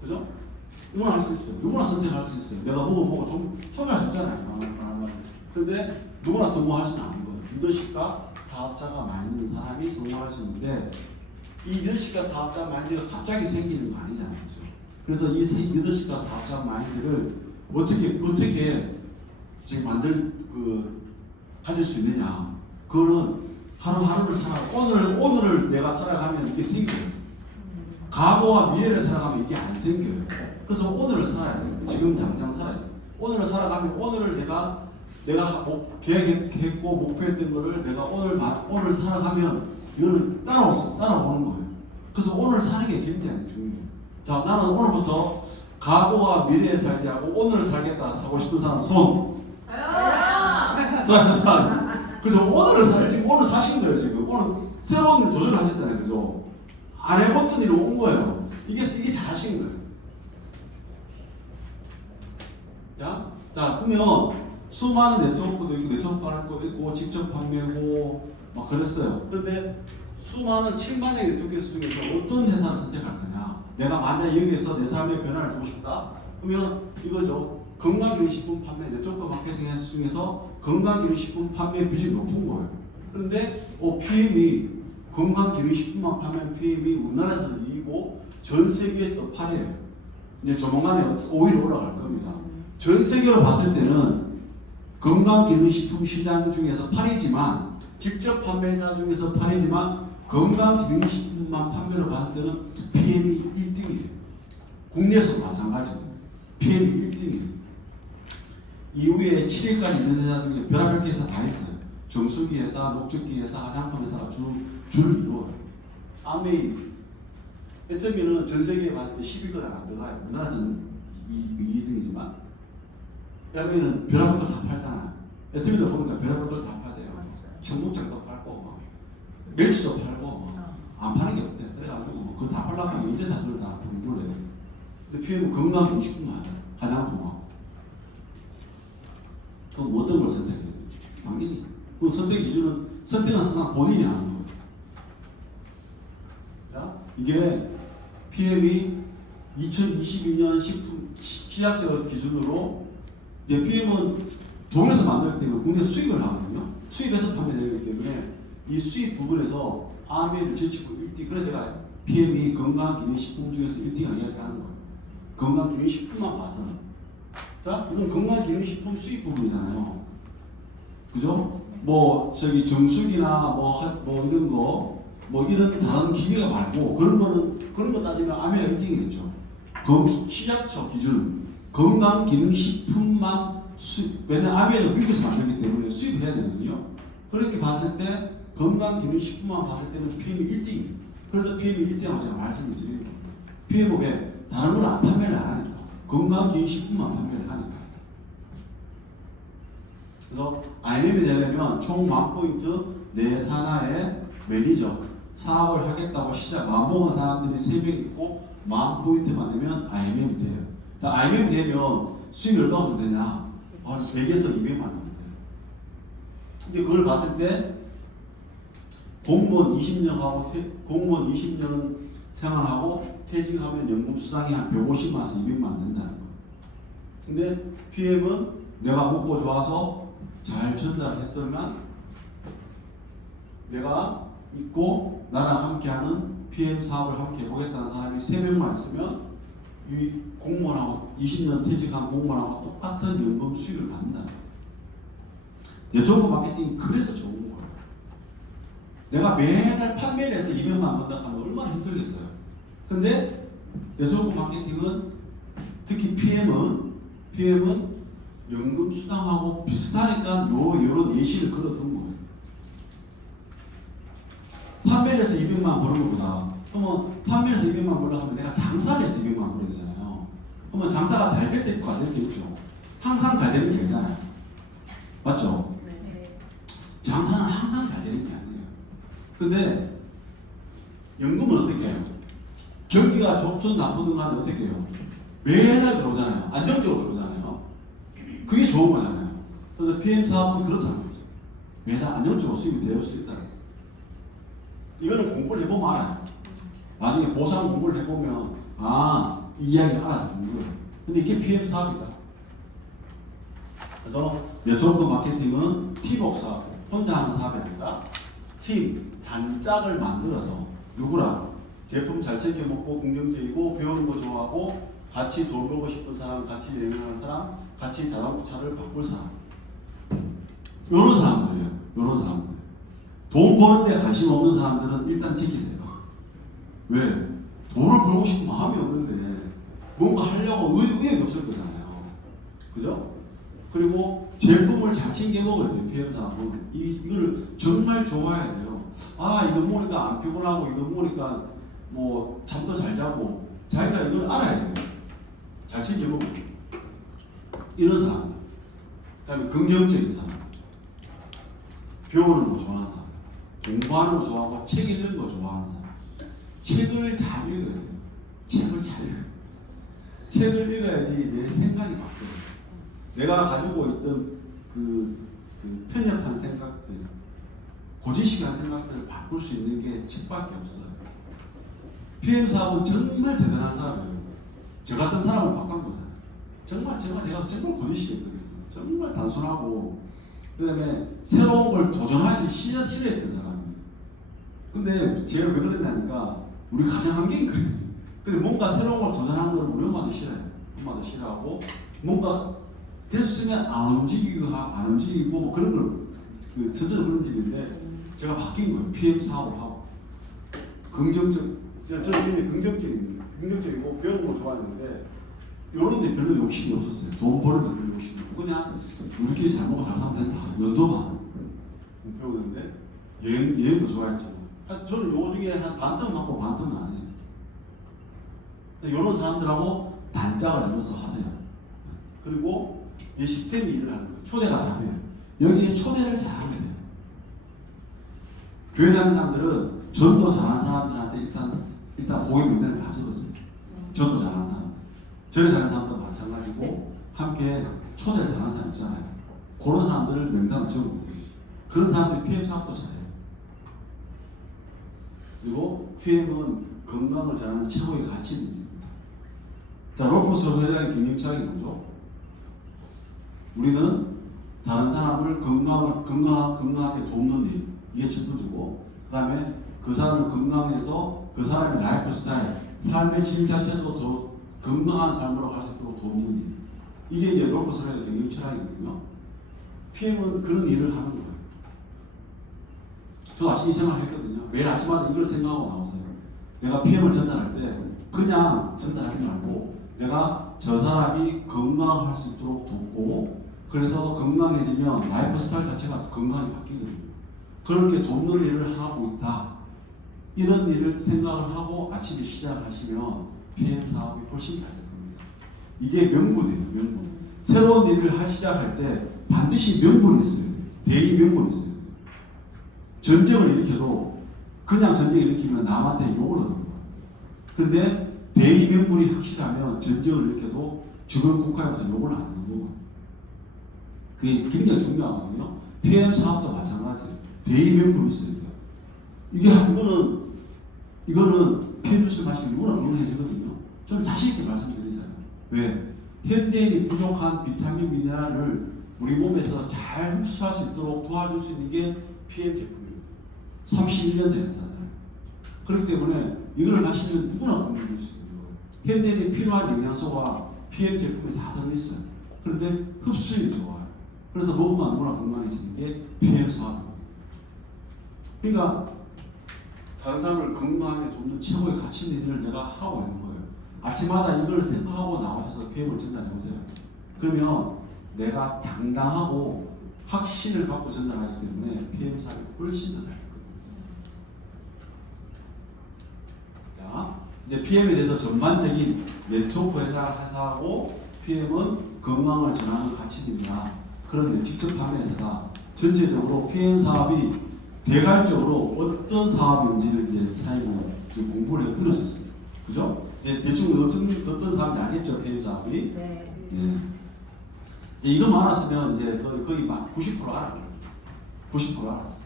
그죠? 누구나 할 수 있어요. 누구나 선택할 수 있어요. 내가 보고 좀 성공할 수 있잖아요. 근데 누구나 성공할 수는 없는 거예요. 리더십과 사업자가 마인드 있는 사람이 성공할 수 있는데 이 리더십과 사업자 마인드가 갑자기 생기는 거 아니잖아요. 그죠? 그래서 이 리더십과 사업자 마인드를 어떻게 지금 가질 수 있느냐? 그거는 하루하루를 오늘을 내가 살아가면 이게 생겨요. 과거와 미래를 살아가면 이게 안 생겨요. 그래서 오늘을 살아야 돼요. 지금 당장 살아야 돼요. 오늘을 살아가면 오늘을 내가 계획했고 목표했던 거를 내가 오늘 살아가면 이거는 따라오는 거예요. 그래서 오늘 사는 게 굉장히 중요해요. 자, 나는 오늘부터 과거와 미래에 살지 않고 오늘을 살겠다 하고 싶은 사람 손. 그죠? 오늘을 지금 오늘 사신 거예요. 지금 오늘 새로운 일 도전하셨잖아요. 그죠? 안 해봤던 일로 온 거예요. 이게 잘하신 거예요. 자, 그러면 수많은 네트워크도 있고 네트워크 하는 거 있고 직접 판매고 막 그랬어요. 근데 수많은 7만의 네트워크 중에서 어떤 회사를 선택할 거냐? 내가 만약 여기에서 내 삶의 변화를 주고 싶다. 그러면 이거죠. 건강기능식품 판매 네트워크 마케팅 회사 중에서 건강기능식품 판매 비중이 높은 거예요. 그런데 PM이 건강기능식품만 판매하는 PM이 우리나라에서 2위고 전 세계에서 8위예요. 이제 조만간에 5위로 올라갈 겁니다. 전 세계로 봤을 때는 건강기능식품 시장 중에서 8위지만 직접 판매사 중에서 8위지만 건강기능식품만 판매로 봤을 때는 PM이 1등이에요. 국내에서 마찬가지고 PM이 1등이에요. 이후에 7위까지 있는 회사 중에 별의별 회사 다 있어요. 정수기 회사, 녹즙기 회사, 화장품 회사가 줄을 이루어요. 아메이, 애터미는 전 세계에 봤을 때 10위권 안 들어가요. 우리나라에서는 2등이지만 애터미는 별의별 걸 다 팔잖아요. 애터미도 보니까 별의별 걸 다 팔대요. 청국장도 팔고 멸치도 팔고 안 파는 게 없대. 그래가지고 그거 다 팔려면 언제 다 불러요. 근데 PM은 건강기능식품만 화장품 그럼 어떤 걸 선택해야 돼요? 당연히 그 선택 기준은 선택은 항상 본인이 하는 거예요. 자, 이게 PM이 2022년 식품 시작적 기준으로 이제 PM은 독일에서 만들기 때문에 국내 수입을 하거든요. 수입해서 판매되기 때문에 이 수입 부분에서 아메를 제치고 1등. 그래서 제가 PM이 건강기능식품 중에서 1등을 이야기하는 거예요. 건강기능식품만 봐서는. 자, 이건 건강기능식품 수입 부분이잖아요. 그죠? 뭐 저기 정수기나 뭐 이런 거, 뭐 이런 다른 기계가 말고 그런 거 따지면 아메가 1등이겠죠. 시작처 기준 건강기능식품만 수입. 왜냐면 아메가 미국에서 만들기 때문에 수입을 해야 되거든요. 그렇게 봤을 때 건강기능식품만 봤을 때는 PM이 1등. 그래서 PM이 1등이라고 제가 말씀을 드리는 겁니다. PM은 왜? 다른 걸 안 판매를 안 하니까. 건강기능식품만 판매를 하니까. 그래서 IMM이 되려면 총 10,000포인트 내 산하의 매니저 사업을 하겠다고 마음먹은 사람들이 3명 있고 10,000포인트만 되면 IMM이 돼요. 자, IMM이 되면 수익이 얼마나 좀 되냐? 100에서 200만 원 돼요. 근데 그걸 봤을 때 공무원 20년 생활하고 퇴직하면 연금 수당이 한 150만에서 200만 된다는 거예요. 근데 PM은 내가 먹고 좋아서 잘 전달했더만 내가 있고 나랑 함께하는 PM 사업을 함께 해보겠다는 사람이 3명만 있으면 이 공무원하고 20년 퇴직한 공무원하고 똑같은 연금 수익을 받는다. 네트워크 마케팅이 그래서 좋은 거예요. 내가 매달 판매를 해서 200만 번다 하면 얼마나 힘들겠어요. 근데 네트워크 마케팅은 특히 PM은 연금 수당하고 비슷하니까 요런 예시를 걸어둔 거예요. 판매를 해서 200만 버는 것보다 그러면 판매해서 200만 벌려고 하면 내가 장사를 해서 200만 벌어야 되잖아요. 그러면 장사가 잘 될 때 있고 안 될 때 있죠. 항상 잘 되는 게 아니잖아요. 맞죠? 네. 장사는 항상 잘 되는 게 아니에요. 근데 연금은 어떻게 해요? 경기가 좋든 나쁘든 간에 어떻게 해요? 매달 들어오잖아요. 안정적으로 들어오잖아요. 그게 좋은 거잖아요. 그래서 PM 사업은 그렇다는 거죠. 매달 안정적으로 수입이 될 수 있다는 거예요. 이거는 공부를 해보면 알아요. 나중에 고3 공부를 해보면 이 이야기를 알아듣는 거예요. 근데 이게 PM 사업이다. 그래서 네트워크 마케팅은 팀워크 사업, 혼자 하는 사업이 아니라 팀, 단짝을 만들어서 누구랑 제품 잘 챙겨 먹고 긍정적이고 배우는 거 좋아하고 같이 돈 벌고 싶은 사람, 같이 여행하는 사람, 같이 자동차를 바꿀 사람, 요런 사람들이에요. 요런 사람들. 돈 버는데 관심 없는 사람들은 일단 지키세요. 왜? 돈을 벌고 싶은 마음이 없는데 뭔가 하려고 의욕이 없을 거잖아요. 그죠? 그리고 제품을 잘 챙겨 먹어야 돼요. PM 사람은 이거를 정말 좋아해야 돼요. 이거 먹으니까 안 피곤하고 이거 먹으니까 뭐 잠도 잘 자고 자기가 이걸 알아야 돼요. 잘 챙겨 먹어요. 이런 사람들. 그다음에 긍정적인 사람. 배우는 거 좋아하는 사람. 공부하는 거 좋아하고 책 읽는 거 좋아하는 사람. 책을 잘 읽어야 돼요. 책을 잘 읽어요. 책을 읽어야지 내 생각이 바뀌어요. 내가 가지고 있던 그 편협한 생각들, 고지식한 생각들을 바꿀 수 있는 게 책밖에 없어요. PM 사업은 정말 대단한 사람이에요. 저 같은 사람을 바꾼 거잖아요. 제가 정말 고지식이거든요. 정말 단순하고 그다음에 새로운 걸 도전하기 싫어했던 사람이에요. 근데 제가 왜 그랬냐니까 우리 가정 환경이 그랬어요. 근데 뭔가 새로운 걸 도전하는 걸 우리 엄마도 싫어해요. 엄마도 싫어하고 뭔가 됐으면 안 움직이고 뭐 그런 걸 전체적으로 그런 집인데 제가 바뀐 거예요. PM 사업을 하고 저는 긍정적이고 배우는 걸 좋아했는데 이런 데 별로 욕심이 없었어요. 돈 버는 데 별로 욕심이 없고 그냥 우리끼리 잘 먹고 잘 살면 된다. 연도만 배우는데 여행도 좋아했죠. 저는 요 중에 한 반틈 맞고 반틈은 안 해요. 이런 사람들하고 단짝을 이뤄서 하세요. 그리고 이 시스템이 일을 하는 거예요. 초대가 다르면 여기에 초대를 잘하면 돼요. 교회 다니는 사람들은 전도 잘하는 사람들한테 일단 고객 명단을 다 적었어요. 전도 잘하는 사람, 절에 다니는 사람도 마찬가지고 함께 초대를 잘하는 사람 있잖아요. 그런 사람들을 명단을 적어요. 그런 사람들이 PM 사업도 잘해요. 그리고 PM은 건강을 잘하는 최고의 가치입니다. 자, 롤프 회장의 경영 철학이 뭐죠? 우리는 다른 사람을 건강하게 돕는 일, 이게 첫 번째고, 그 다음에 그 사람을 건강해서 그 사람의 라이프 스타일, 삶의 질 자체도 더 건강한 삶으로 갈 수 있도록 돕는 일. 이게 이제 롤프 회장의 경영 철학이거든요. PM은 그런 일을 하는 거예요. 저 아침 이 생각했거든요. 매일 아침마다 이걸 생각하고 나오세요. 내가 PM을 전달할 때 그냥 전달하지 말고 내가 저 사람이 건강할 수 있도록 돕고 그래서 건강해지면 라이프 스타일 자체가 건강히 바뀌거든요. 그렇게 돕는 일을 하고 있다. 이런 일을 생각을 하고 아침에 시작하시면 PM 사업이 훨씬 잘 될 겁니다. 이게 명분이에요. 명분. 새로운 일을 시작할 때 반드시 명분이 있어요. 대의 명분이 있어요. 전쟁을 일으켜도 그냥 전쟁을 일으키면 남한테 욕을 하는 거예요. 근데 대의 명분이 확실하면 전쟁을 일으켜도 주변 국가에부터 욕을 안 하는 거고. 그게 굉장히 중요하거든요. PM 사업도 마찬가지예요. 대의 명분이 있어야 돼요. 이게 이거는 PM 주스 마시면 누구나 건강해지거든요. 저는 자신 있게 말씀드리잖아요. 왜? 현대인이 부족한 비타민, 미네랄을 우리 몸에서 잘 흡수할 수 있도록 도와줄 수 있는 게 PM 제품입니다. 31년 된 회사잖아요. 그렇기 때문에 이걸 마시면 누구나 건강해질 수 있는 거예요. 현대인이 필요한 영양소가 PM 제품에 다 들어있어요. 그런데 흡수율이 좋아요. 그래서 먹으면 누구나 건강해지는 게 PM 사업입니다. 그러니까 다른 사람을 건강하게 돕는 최고의 가치 있는 일을 내가 하고 있는 거예요. 아침마다 이걸 생각하고 나오셔서 PM을 전달해 보세요. 그러면 내가 당당하고 확신을 갖고 전달하기 때문에 PM 사업이 훨씬 더 잘 될 겁니다. 자, 이제 PM에 대해서 전반적인 네트워크 회사하고 PM은 건강을 전하는 가치입니다. 그런데 직접 판매회사가 전체적으로 PM 사업이 대괄적으로 어떤 사업인지를 이제 사용을 공부를 해 풀어줬어요. 그죠? 이제 대충 어떤 사업인지 알겠죠? PM 사업이. 네. 네. 이것만 알았으면 이제 거의 막 90% 알았어요. 90% 알았어.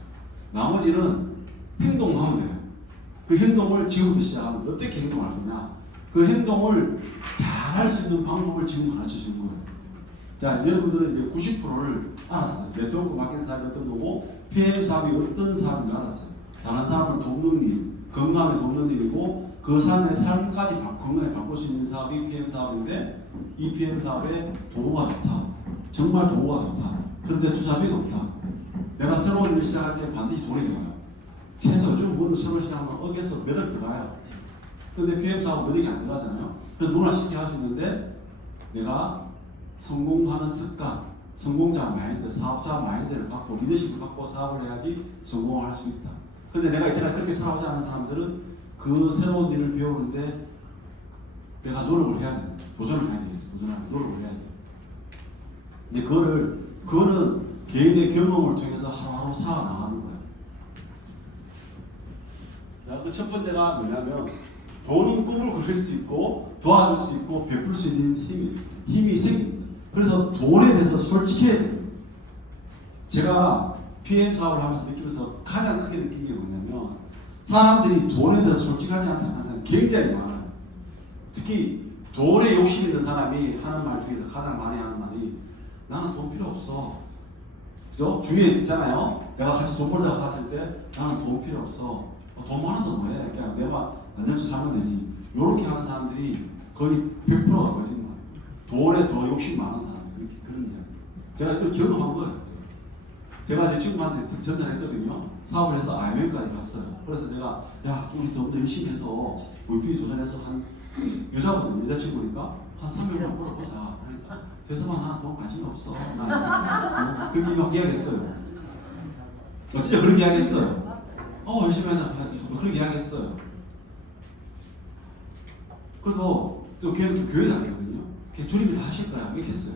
나머지는 행동하면 돼요. 그 행동을 지금부터 시작하면 어떻게 행동할 거냐? 그 행동을 잘 할 수 있는 방법을 지금 가르쳐 준 거예요. 자, 여러분들은 이제 90%를 알았어요. 네트워크 마케팅 사업이 어떤 거고, PM 사업이 어떤 사업인지 알았어요. 다른 사람을 돕는 일, 건강에 돕는 일이고, 그 사람의 삶까지 건강에 바꿀 수 있는 사업이 PM 사업인데, 이 PM 사업에 도구가 좋다. 정말 도구가 좋다. 그런데 투자비가 없다. 내가 새로운 일을 시작할 때 반드시 돈이 들어가요. 최소 요즘 뭐 새로 시작하면 억에서 몇억 들어가요. 근데 PM 사업은 몇억이 안 들어가잖아요. 그래서 누구나 쉽게 할 수 있는데 내가 성공하는 습관, 성공자 마인드, 사업자 마인드를 갖고 리더십을 갖고 사업을 해야지 성공을 할 수 있다. 근데 내가 이때까지 그렇게 살아오지 않은 사람들은 그 새로운 일을 배우는데 내가 노력을 해야 됩니다. 도전을 해야 되겠어. 도전하고 노력을 해야 돼요. 근데 그거는 개인의 경험을 통해서 하루하루 살아나가는 거예요. 자, 그 첫 번째가 뭐냐면 돈은 꿈을 그릴 수 있고 도와줄 수 있고 베풀 수 있는 힘이 생깁니다. 그래서 돈에 대해서 솔직해야 돼요. 제가 PM 사업을 하면서 느끼면서 가장 크게 느낀 게 뭐냐면 사람들이 돈에 대해서 솔직하지 않다는 사람이 굉장히 많아요. 특히 돈에 욕심 있는 사람이 하는 말 중에서 가장 많이 하는 말이 나는 돈 필요 없어. 그죠? 주위에 있잖아요. 내가 같이 돈 벌자고 갔을 때 나는 돈 필요 없어. 돈 많아서 뭐해? 그냥 내가 안녕히 살면 되지. 이렇게 하는 사람들이 거의 100%가 거짓말. 돈에 더 욕심 많은 사람 그런 이야기. 제가 이걸 경험한 거예요. 제가 제 친구한테 전달했거든요. 사업을 해서 IMF까지 갔어요. 그래서 내가 야, 우리 더 열심히 해서 VP 도전해서 한 여자거든요. 여자친구니까 한 300만 벌어보자. 그러니까 대서만 나는 돈 관심이 없어. 그렇게 막 이야기했어요. 진짜 그렇게 이야기했어요. 열심히 하자. 그렇게 이야기했어요. 그래서 또 걔는 교회 다니거든요. 걔 주님이 다 하실 거야. 이렇게 했어요.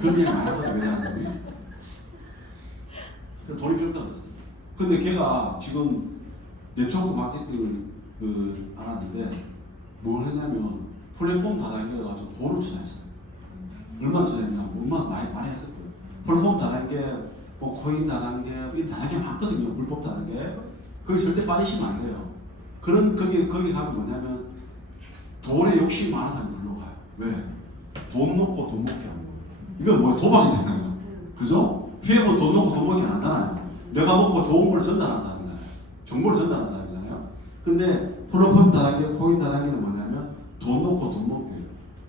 그런 얘기 많이 하거든요. 왜 하냐고요? 돈이 필요 없다고 했어요. 근데 걔가 지금 네트워크 마케팅을 알았는데 뭘 했냐면 플랫폼 다단계가지고 돈을 투자했어요. 얼마 투자했냐? 얼마 많이 했을 거예요. 플랫폼 다단계, 뭐 코인 다단계, 이 다단계 많거든요. 불법 다단계. 거기 절대 빠지시면 안 돼요. 거기 가면 뭐냐면 돈에 욕심이 많은 사람이 놀러 가요. 왜? 돈 놓고 돈 먹게 하는 거예요. 이건 뭐 도박이잖아요. 그죠? PM은 돈 놓고 돈 먹게 안 하잖아요. 내가 먹고 좋은 걸 전달하는 사람이잖아요. 정보를 전달하는 사람이잖아요. 근데 플랫폼 다단계, 코인 다단계는 뭐냐면 돈 놓고 돈 먹게 해요.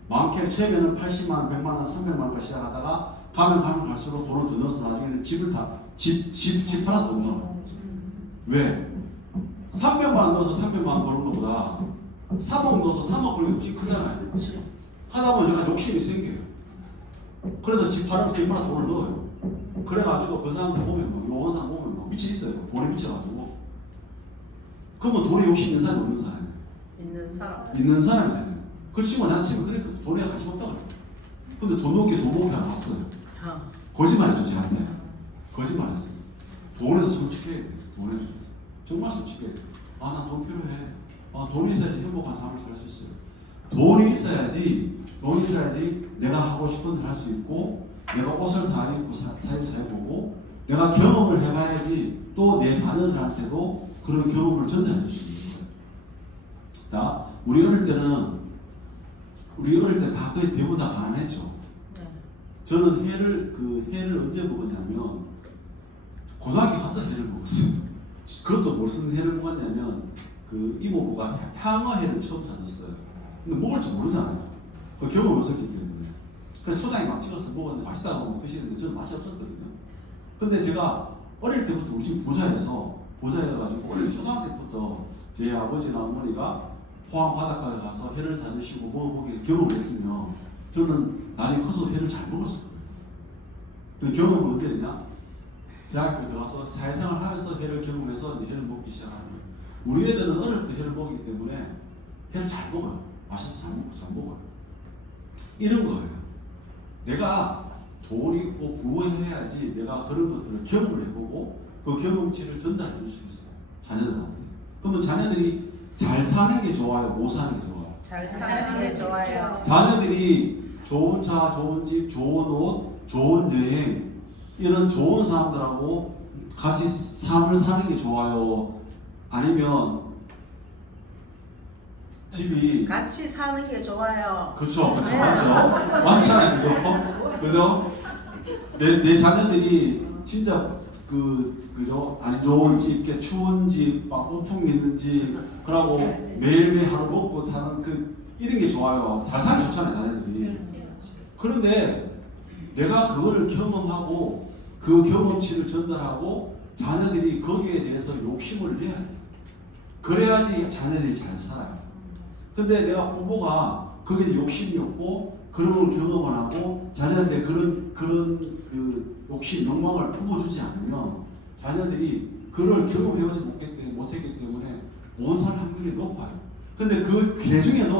많게 최근에는 80만 원, 100만 원, 300만 원까지 시작하다가 가면 갈수록 돈을 더 넣어서 나중에는 집을 집 하나 더 넣어요. 왜? 300만 원 넣어서 300만 원 버는 것보다 3억 넣어서 3억 버는 게 훨씬 크잖아요. 하다 보면 내가 욕심이 생겨요. 그래서 집 하나 돈을 넣어요. 그래가지고 그 사람들 보면 뭐 요원 사람 보면 뭐 미쳐 있어요. 돈에 미쳐가지고. 그러면 돈에 욕심 있는 사람이 없는 사람이에요. 있는 사람이잖아요. 그 친구가 나한테 그래 돈에 관심 없다 그래. 근데 돈 놓게 안 왔어요. 거짓말했죠 저한테. 거짓말했어요. 돈에도 솔직해야 돼. 돈에도 정말 솔직해야 돼. 아 나 돈 필요해. 아 돈이 있어야지 행복한 삶을 살 수 있어요. 돈이 있어야지 내가 하고 싶은 일 할 수 있고 내가 옷을 사 입고 내가 경험을 해봐야지 또 내 자녀들한테도 그런 경험을 전달할 수 있는 거예요. 자, 우리 어릴 때 다 거의 대부분 다 가난했죠. 저는 회를 언제 먹었냐면 고등학교 가서 회를 먹었어요. 그것도 무슨 회를 먹었냐면 그 이모부가 향어회를 처음 사줬어요. 근데 먹을 줄 모르잖아요. 그 경험이 없었기 때문에. 그래서 초장에 막 찍어서 먹었는데 맛있다고 드시는데 저는 맛이 없었거든요. 근데 제가 어릴 때부터 우리 집 부자여가지고 어릴 초등학생부터 제 아버지나 어머니가 포항 바닷가에 가서 회를 사주시고 먹어보게 경험을 했으면 저는 나중에 커서 회를 잘 먹었을 거예요. 그 경험을 어떻게 했냐? 대학교 들어가서 사회생활 하면서 회를 경험해서 이제 회를 먹기 시작하는 거예요. 우리 애들은 어릴 때 회를 먹기 때문에 회를 잘 먹어요. 맛있어 잘 먹어요. 이런 거예요. 내가 돈이 있고 부유해야지 내가 그런 것들을 경험을 해보고 그 경험치를 전달해 줄 수 있어요. 자녀들한테. 그러면 자녀들이 잘 사는 게 좋아요? 못 사는 게 좋아요? 잘 사는 게 좋아요. 자녀들이 좋은 차, 좋은 집, 좋은 옷, 좋은 여행 이런 좋은 사람들하고 같이 삶을 사는 게 좋아요? 아니면 집이 같이 사는 게 좋아요. 그쵸 맞죠? 많잖아요. 그죠? 내 자녀들이 진짜 그죠? 안 좋은 집, 이렇게 추운 집, 막 우풍 있는 집, 그러고 매일매일 하루 먹고 타는 이런 게 좋아요. 잘 살기 좋잖아요, 자녀들이. 그런데 내가 그거를 경험하고 그 경험치를 전달하고 자녀들이 거기에 대해서 욕심을 내야 돼. 그래야지 자녀들이 잘 살아요. 근데 내가 부모가 거기에 욕심이 없고 그런 걸 경험을 하고 자녀들의 그런 그 욕심, 욕망을 품어주지 않으면 자녀들이 그걸 경험해오지 못했기 때문에 못 살 확률이 높아요. 근데 그 중에는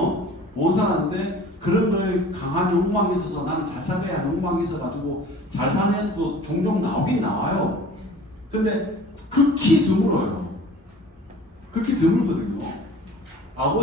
못 살았는데 그런 걸 강한 욕망이 있어서 나는 잘 살 거야 욕망이 있어가지고 잘 사는 애들도 종종 나오긴 나와요. 근데 극히 드물어요. 극히 드물거든요.